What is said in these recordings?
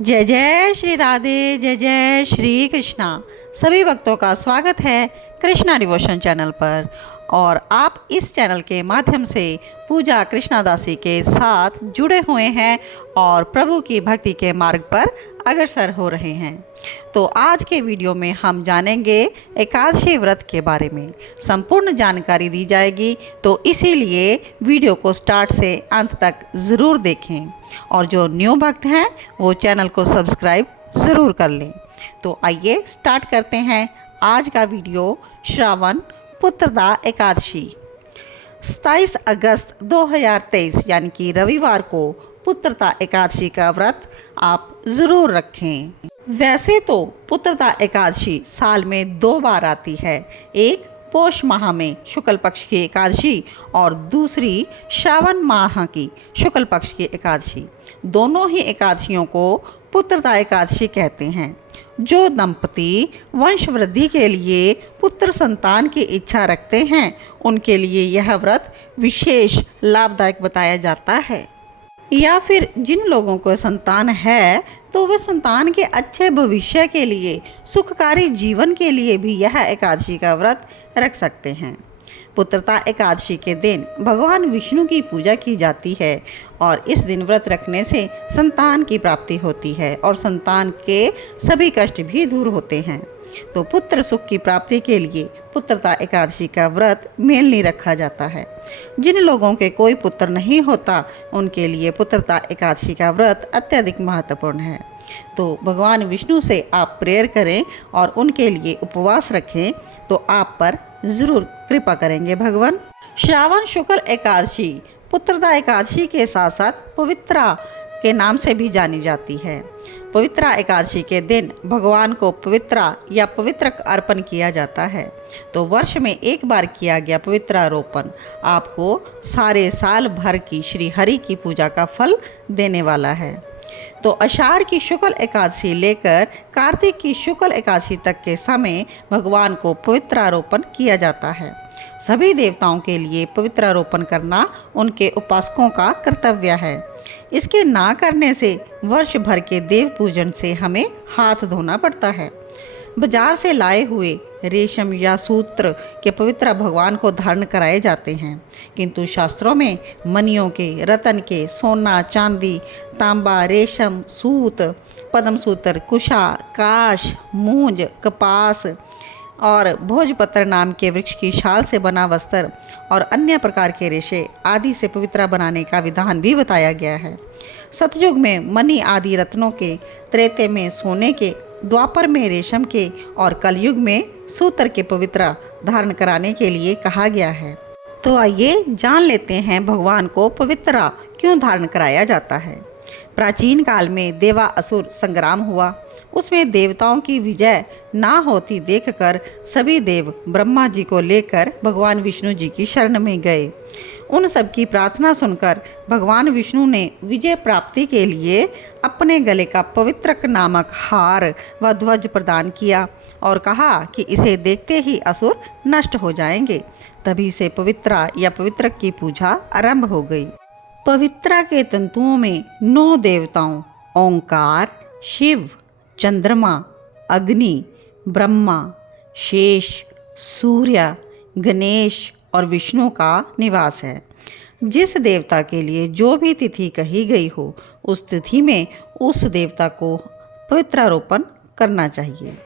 जय जय श्री राधे, जय जय श्री कृष्णा। सभी भक्तों का स्वागत है कृष्णा डिवोशन चैनल पर। और आप इस चैनल के माध्यम से पूजा कृष्णा दासी के साथ जुड़े हुए हैं और प्रभु की भक्ति के मार्ग पर अग्रसर हो रहे हैं। तो आज के वीडियो में हम जानेंगे एकादशी व्रत के बारे में, संपूर्ण जानकारी दी जाएगी। तो इसीलिए वीडियो को स्टार्ट से अंत तक ज़रूर देखें और जो न्यू भक्त हैं वो चैनल को सब्सक्राइब ज़रूर कर लें। तो आइए स्टार्ट करते हैं आज का वीडियो। श्रावण पुत्रदा एकादशी 27 अगस्त 2023 यानी कि रविवार को पुत्रदा एकादशी का व्रत आप ज़रूर रखें। वैसे तो पुत्रदा एकादशी साल में 2 बार आती है, एक पौष माह में शुक्ल पक्ष की एकादशी और दूसरी श्रावण माह की शुक्ल पक्ष की एकादशी। दोनों ही एकादशियों को पुत्रदा एकादशी कहते हैं। जो दंपति वंश वृद्धि के लिए पुत्र संतान की इच्छा रखते हैं उनके लिए यह व्रत विशेष लाभदायक बताया जाता है। या फिर जिन लोगों को संतान है तो वे संतान के अच्छे भविष्य के लिए, सुखकारी जीवन के लिए भी यह एकादशी का व्रत रख सकते हैं। पुत्रदा एकादशी के दिन भगवान विष्णु की पूजा की जाती है और इस दिन व्रत रखने से संतान की प्राप्ति होती है और संतान के सभी कष्ट भी दूर होते हैं। तो पुत्र सुख की प्राप्ति के लिए पुत्रदा एकादशी का व्रत मेल नहीं रखा जाता है। जिन लोगों के कोई पुत्र नहीं होता उनके लिए पुत्रदा एकादशी का व्रत अत्यधिक महत्वपूर्ण है। तो भगवान विष्णु से आप प्रेयर करें और उनके लिए उपवास रखें तो आप पर ज़रूर कृपा करेंगे भगवान। श्रावण शुक्ल एकादशी पुत्रदा एकादशी के साथ साथ पवित्रा के नाम से भी जानी जाती है। पवित्रा एकादशी के दिन भगवान को पवित्रा या पवित्रक अर्पण किया जाता है। तो वर्ष में एक बार किया गया पवित्रारोपण आपको सारे साल भर की श्री हरि की पूजा का फल देने वाला है। तो आषाढ़ की शुक्ल एकादशी लेकर कार्तिक की शुक्ल एकादशी तक के समय भगवान को पवित्रारोपण किया जाता है। सभी देवताओं के लिए पवित्रारोपण करना उनके उपासकों का कर्तव्य है। इसके ना करने से वर्ष भर के देव पूजन से हमें हाथ धोना पड़ता है। बाजार से लाए हुए रेशम या सूत्र के पवित्र भगवान को धारण कराए जाते हैं, किंतु शास्त्रों में मणियों के, रतन के, सोना, चांदी, तांबा, रेशम, सूत, पद्म सूत्र, कुशा, काश, मूंज, कपास और भोजपत्र नाम के वृक्ष की छाल से बना वस्त्र और अन्य प्रकार के रेशे आदि से पवित्र बनाने का विधान भी बताया गया है। सतयुग में मणि आदि रत्नों के, त्रेते में सोने के, द्वापर में रेशम के और कलयुग में सूत्र के पवित्र धारण कराने के लिए कहा गया है। तो आइए जान लेते हैं भगवान को पवित्र क्यों धारण कराया जाता है। प्राचीन काल में देवा असुर संग्राम हुआ, उसमें देवताओं की विजय ना होती देखकर सभी देव ब्रह्मा जी को लेकर भगवान विष्णु जी की शरण में गए। उन सब की प्रार्थना सुनकर भगवान विष्णु ने विजय प्राप्ति के लिए अपने गले का पवित्रक नामक हार व ध्वज प्रदान किया और कहा कि इसे देखते ही असुर नष्ट हो जाएंगे। तभी से पवित्रा या पवित्रक की पूजा आरंभ हो गई। पवित्रा के तंतुओं में 9 देवताओं ओंकार, शिव, चंद्रमा, अग्नि, ब्रह्मा, शेष, सूर्य, गणेश और विष्णु का निवास है। जिस देवता के लिए जो भी तिथि कही गई हो उस तिथि में उस देवता को पवित्रारोपण करना चाहिए।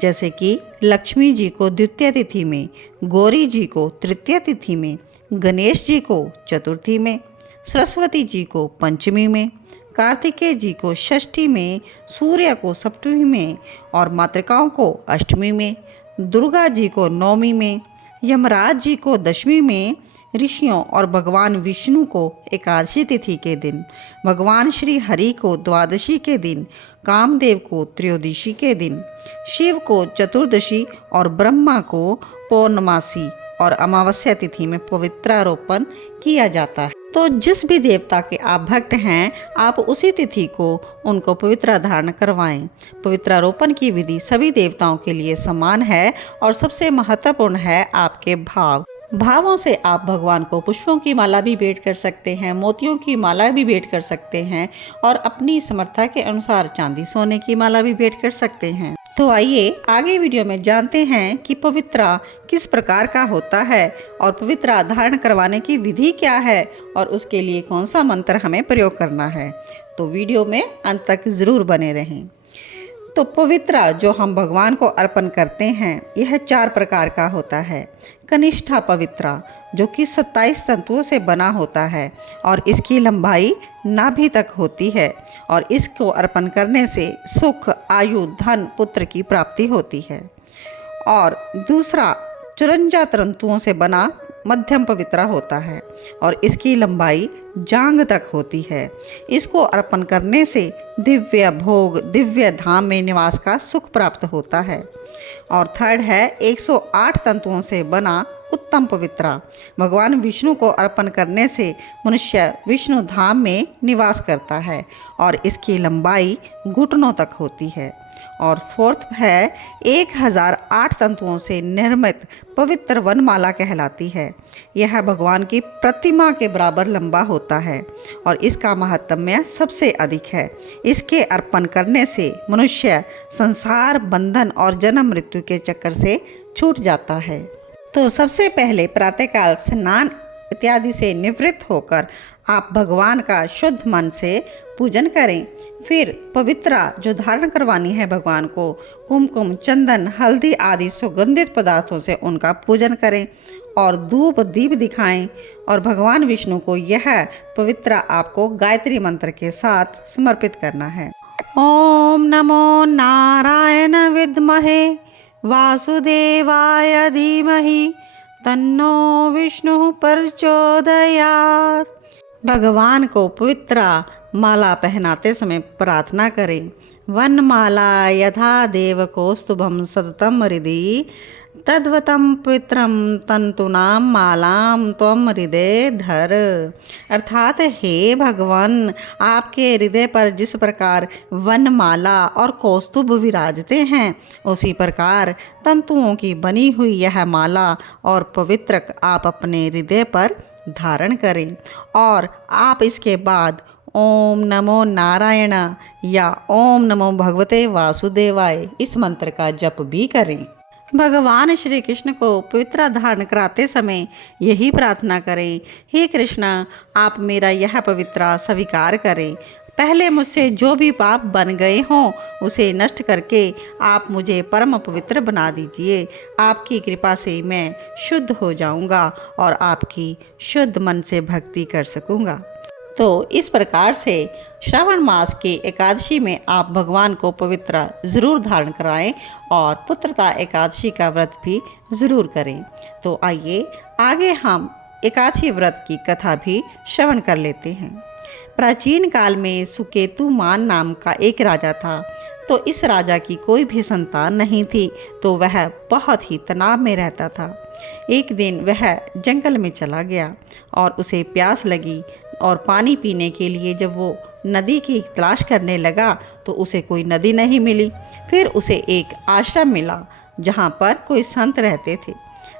जैसे कि लक्ष्मी जी को द्वितीय तिथि में, गौरी जी को तृतीय तिथि में, गणेश जी को चतुर्थी में, सरस्वती जी को पंचमी में, कार्तिकेय जी को षष्ठी में, सूर्य को सप्तमी में और मातृकाओं को अष्टमी में, दुर्गा जी को नवमी में, यमराज जी को दशमी में, ऋषियों और भगवान विष्णु को एकादशी तिथि के दिन, भगवान श्री हरि को द्वादशी के दिन, कामदेव को त्रयोदशी के दिन, शिव को चतुर्दशी और ब्रह्मा को पौर्णमासी और अमावस्या तिथि में पवित्रारोपण किया जाता है। तो जिस भी देवता के आप भक्त हैं आप उसी तिथि को उनको पवित्र धारण करवाएं। पवित्रारोपण की विधि सभी देवताओं के लिए समान है और सबसे महत्वपूर्ण है आपके भाव। भावों से आप भगवान को पुष्पों की माला भी भेंट कर सकते हैं, मोतियों की माला भी भेंट कर सकते हैं और अपनी समर्था के अनुसार चांदी सोने की माला भी भेंट कर सकते हैं। तो आइए आगे वीडियो में जानते हैं कि पवित्रा किस प्रकार का होता है और पवित्रा धारण करवाने की विधि क्या है और उसके लिए कौन सा मंत्र हमें प्रयोग करना है। तो वीडियो में अंत तक ज़रूर बने रहें। तो पवित्रा जो हम भगवान को अर्पण करते हैं यह 4 प्रकार का होता है। कनिष्ठा पवित्रा जो कि 27 तंतुओं से बना होता है और इसकी लंबाई नाभि तक होती है और इसको अर्पण करने से सुख, आयु, धन, पुत्र की प्राप्ति होती है। और दूसरा 54 तंतुओं से बना मध्यम पवित्रा होता है और इसकी लंबाई जांघ तक होती है। इसको अर्पण करने से दिव्य भोग, दिव्य धाम में निवास का सुख प्राप्त होता है। और थर्ड है 108 तंतुओं से बना उत्तम पवित्रा। भगवान विष्णु को अर्पण करने से मनुष्य विष्णु धाम में निवास करता है और इसकी लंबाई घुटनों तक होती है। और फोर्थ है 1008 तंतुओं से निर्मित पवित्र वनमाला कहलाती है। यह भगवान की प्रतिमा के बराबर लंबा होता है और इसका महात्म्य सबसे अधिक है। इसके अर्पण करने से मनुष्य संसार बंधन और जन्म मृत्यु के चक्कर से छूट जाता है। तो सबसे पहले प्रातःकाल स्नान इत्यादि से निवृत्त होकर आप भगवान का शुद्ध मन से पूजन करें। फिर पवित्रा जो धारण करवानी है भगवान को, कुमकुम, चंदन, हल्दी आदि सुगंधित पदार्थों से उनका पूजन करें और धूप दीप दिखाएं। और भगवान विष्णु को यह पवित्रा आपको गायत्री मंत्र के साथ समर्पित करना है। ओम नमो नारायण विद्महे वासुदेवाय धीमहि तन्नो विष्णु प्रचोदयात्। भगवान को पवित्रा माला पहनाते समय प्रार्थना करें। वनमाला यथा देव कौस्तुभं सततं हृदि तद्वतं पवित्रं तंतूनां मालां त्वं हृदय धर। अर्थात हे भगवान, आपके हृदय पर जिस प्रकार वनमाला और कौस्तुभ विराजते हैं उसी प्रकार तंतुओं की बनी हुई यह माला और पवित्रक आप अपने हृदय पर धारण करें। और आप इसके बाद ओम नमो नारायण या ओम नमो भगवते वासुदेवाय इस मंत्र का जप भी करें। भगवान श्री कृष्ण को पवित्रा धारण कराते समय यही प्रार्थना करें, हे कृष्ण, आप मेरा यह पवित्रा स्वीकार करें। पहले मुझसे जो भी पाप बन गए हों उसे नष्ट करके आप मुझे परम पवित्र बना दीजिए। आपकी कृपा से मैं शुद्ध हो जाऊंगा और आपकी शुद्ध मन से भक्ति कर सकूंगा। तो इस प्रकार से श्रावण मास की एकादशी में आप भगवान को पवित्र ज़रूर धारण कराएं और पुत्रता एकादशी का व्रत भी ज़रूर करें। तो आइए आगे हम एकादशी व्रत की कथा भी श्रवण कर लेते हैं। प्राचीन काल में सुकेतुमान नाम का एक राजा था। तो इस राजा की कोई भी संतान नहीं थी, तो वह बहुत ही तनाव में रहता था। एक दिन वह जंगल में चला गया और उसे प्यास लगी और पानी पीने के लिए जब वो नदी की तलाश करने लगा तो उसे कोई नदी नहीं मिली। फिर उसे एक आश्रम मिला जहाँ पर कोई संत रहते थे।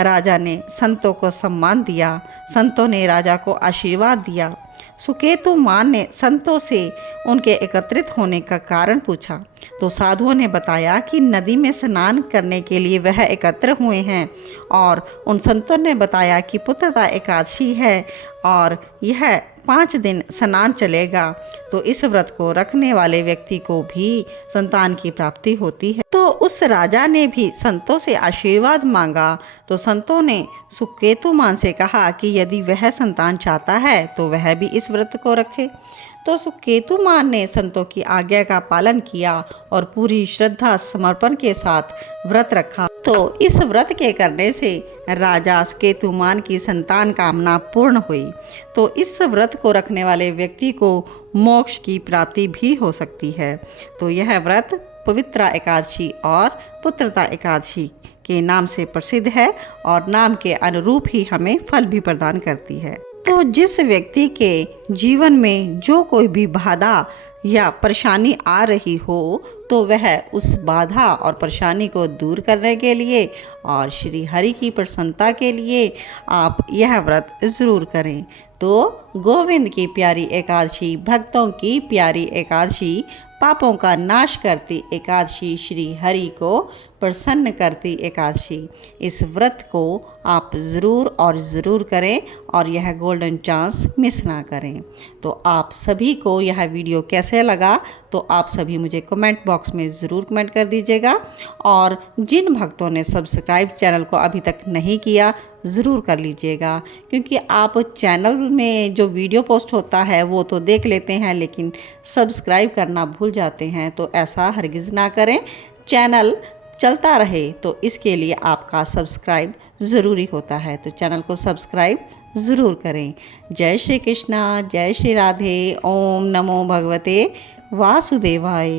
राजा ने संतों को सम्मान दिया। संतों ने राजा को आशीर्वाद दिया। सुकेतुमान ने संतों से उनके एकत्रित होने का कारण पूछा तो साधुओं ने बताया कि नदी में स्नान करने के लिए वह एकत्र हुए हैं। और उन संतों ने बताया कि पुत्रता एकादशी है और यह 5 दिन स्नान चलेगा, तो इस व्रत को रखने वाले व्यक्ति को भी संतान की प्राप्ति होती है। तो उस राजा ने भी संतों से आशीर्वाद मांगा। तो संतों ने सुकेतुमान से कहा कि यदि वह संतान चाहता है तो वह भी इस व्रत को रखे। तो सुकेतुमान ने संतों की आज्ञा का पालन किया और पूरी श्रद्धा समर्पण के साथ व्रत रखा। तो इस व्रत के करने से राजा सुकेतुमान की संतान कामना पूर्ण हुई। तो इस व्रत को रखने वाले व्यक्ति को मोक्ष की प्राप्ति भी हो सकती है। तो यह व्रत पवित्रा एकादशी और पुत्रता एकादशी के नाम से प्रसिद्ध है और नाम के अनुरूप ही हमें फल भी प्रदान करती है। तो जिस व्यक्ति के जीवन में जो कोई भी बाधा या परेशानी आ रही हो तो वह उस बाधा और परेशानी को दूर करने के लिए और श्री हरि की प्रसन्नता के लिए आप यह व्रत ज़रूर करें। तो गोविंद की प्यारी एकादशी, भक्तों की प्यारी एकादशी, पापों का नाश करती एकादशी, श्री हरि को प्रसन्न करती एकादशी, इस व्रत को आप ज़रूर और ज़रूर करें और यह गोल्डन चांस मिस ना करें। तो आप सभी को यह वीडियो कैसे लगा तो आप सभी मुझे कमेंट बॉक्स में ज़रूर कमेंट कर दीजिएगा। और जिन भक्तों ने सब्सक्राइब चैनल को अभी तक नहीं किया ज़रूर कर लीजिएगा, क्योंकि आप चैनल में जो वीडियो पोस्ट होता है वो तो देख लेते हैं लेकिन सब्सक्राइब करना भूल जाते हैं। तो ऐसा हरगिज़ ना करें, चैनल चलता रहे तो इसके लिए आपका सब्सक्राइब ज़रूरी होता है। तो चैनल को सब्सक्राइब ज़रूर करें। जय श्री कृष्णा, जय श्री राधे। ओम नमो भगवते वासुदेवाय।